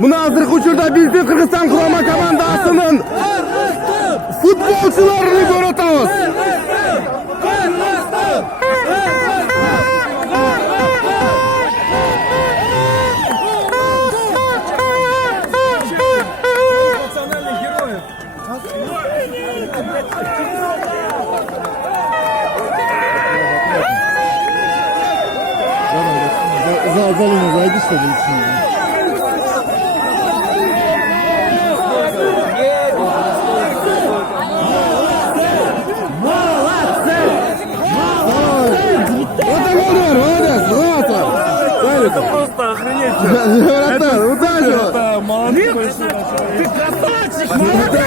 Mına hazırki uçurda bizdin Kırgızstan kurama komandasının futbolcularını görüyoruz. Залина зайди, что ли? Это просто охренеть. Братан, удачи. Это молодец. Ты красавчик, молодец.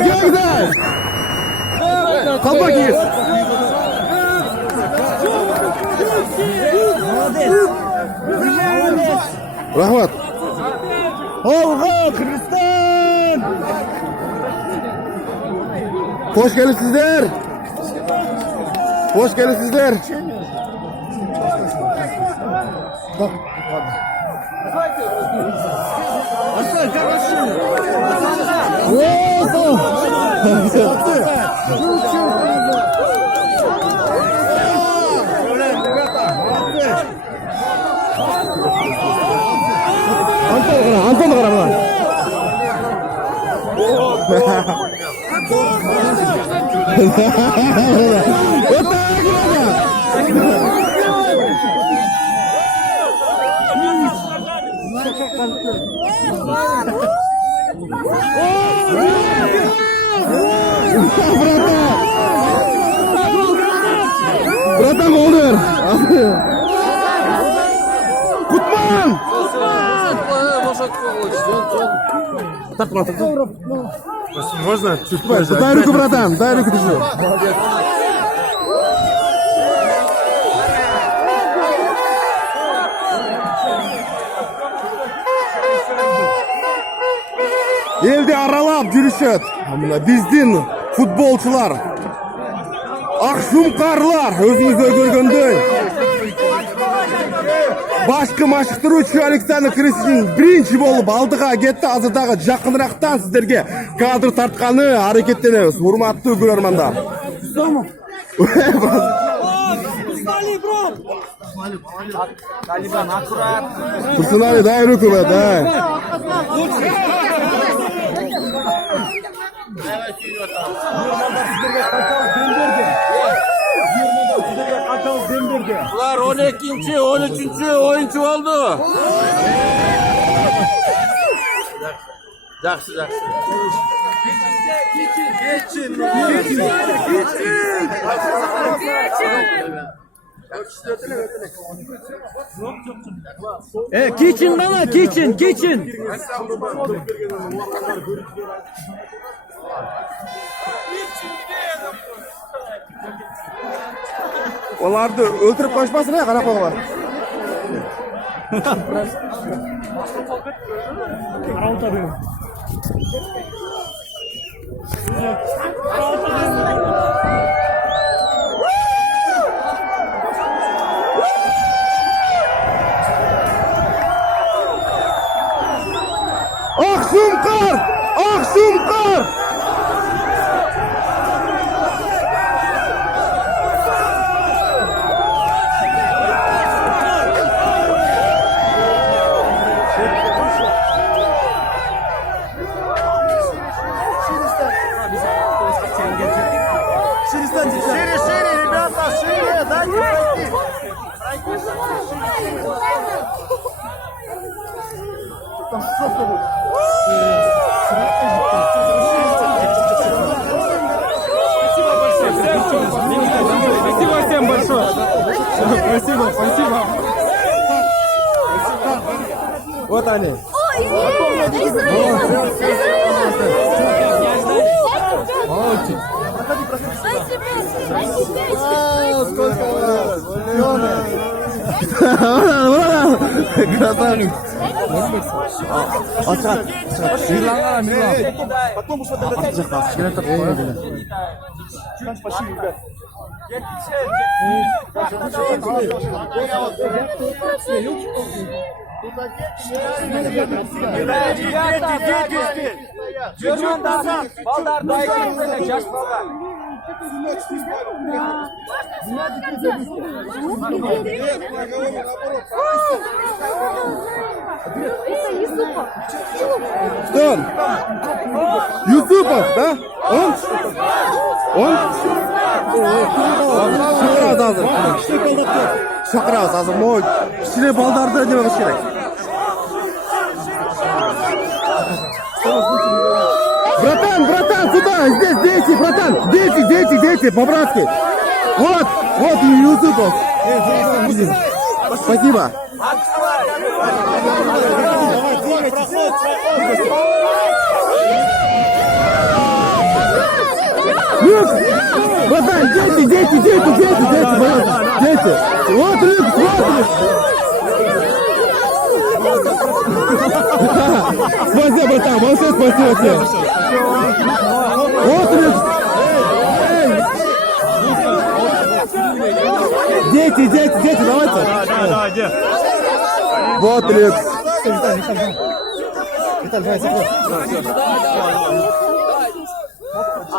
Идем дальше. Колпак есть. Молодец. Рахмат. Алға, Кыргызстан. Hoş geldinizler. Hoş geldinizler. Bak. Aslan kardeşim. Антон қара мына. Братан olur. Кутман! Можно? Чуть позже. Дай руку, братан, дай руку, держи. Молодец. Elde aralab жүрүшөт. Биздин футболчулар. Акшумкарлар, өзүңүздөр көргөндөй. Башкы машыктыруучу Александр Крысин биринчи болуп алдыга кетти. Азыр дагы жакынырактан сиздерге кадр тартканы аракеттенебиз. Урматтуу көрөрмандар. Талибан, аккурат. Турсунали, дай руку, дай. Ular 12-chi, 13-chi o'yinchi oldu. Yaxshi, yaxshi. Geçin bana, geçin. Onlardı öldürüp koşmasın ya, qarap qo'yinglar. Akşumkar! Akşumkar! Шире, ребята, шире, дайте пройти. Там все будет. Спасибо всем большое. Спасибо. Вот они. Красавчик. Потом уж фотографировать. Кто он? Юсупов, да? Он? Шақырады азыр. Шақырады азыр. Мой кішкене балдарды не болуш керек. Братан, сюда, здесь, дети, братан. Дети, по-братски. Вот Юсупов. Спасибо. Братан, дети, вот Люк, Спасибо, братан, большое спасибо тебе. Вот Люк. Дети, давайте. Да. Вот Люк.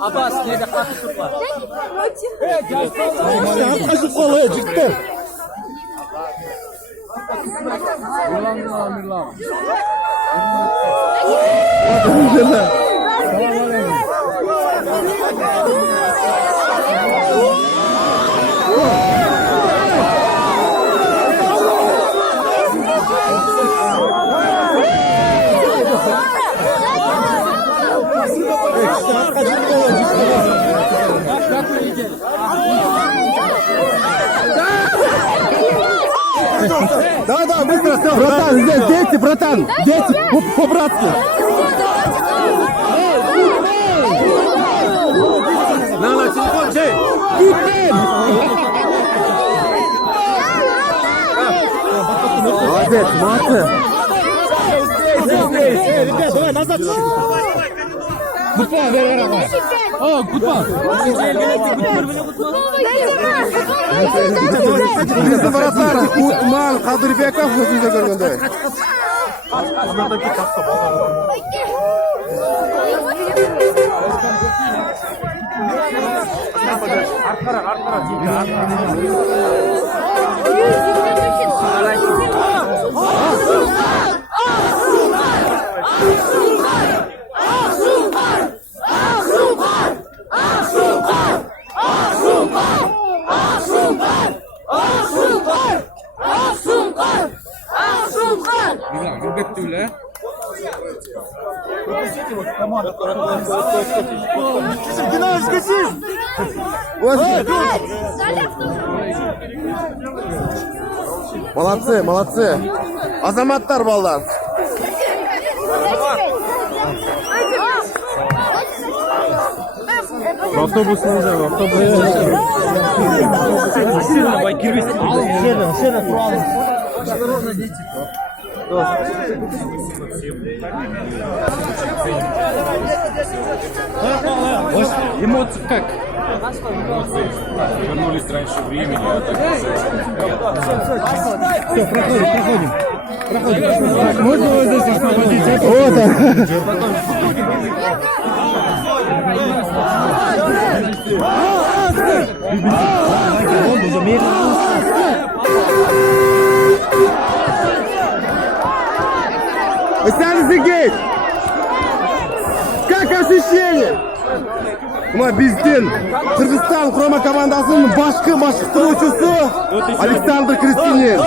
Abbas, nerede kalkıp var? Kaçıp kalıyor cidden. Давай, быстро, все. Братан, здесь дети, братан. Дети, по-братски. На, телефон, чей? Молодец, молодцы. Ребят, давай назад. Кутпа, ver. Кутпа. Bizi baratlari Utman Qadirbekov o'zingizda ko'rganda. Молодцы. Азаматтар балдар. Автобус уже, Эмоции как? Вернулись раньше времени. Все, проходим. Можно вот здесь освободить? Александр Сергеевич, как ощущение? Бизден Кыргызстан құрама командасының башқы машықтырушысы Александр Крестинин.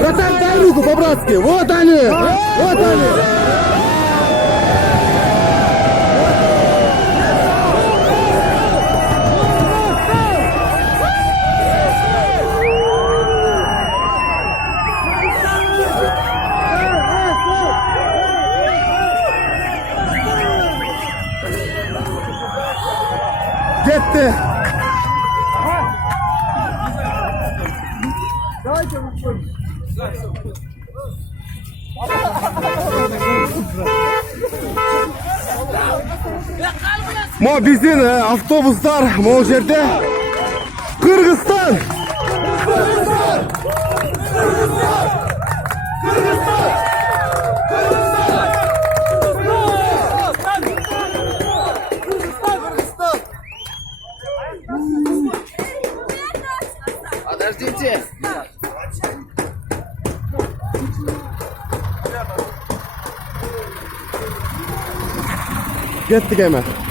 Братан, дай руку по-братски. Вот они. Вот они. Gitti. Mo bizim avtobuslar mo yerde Kırgızistan. Подождите. Gittik hemen.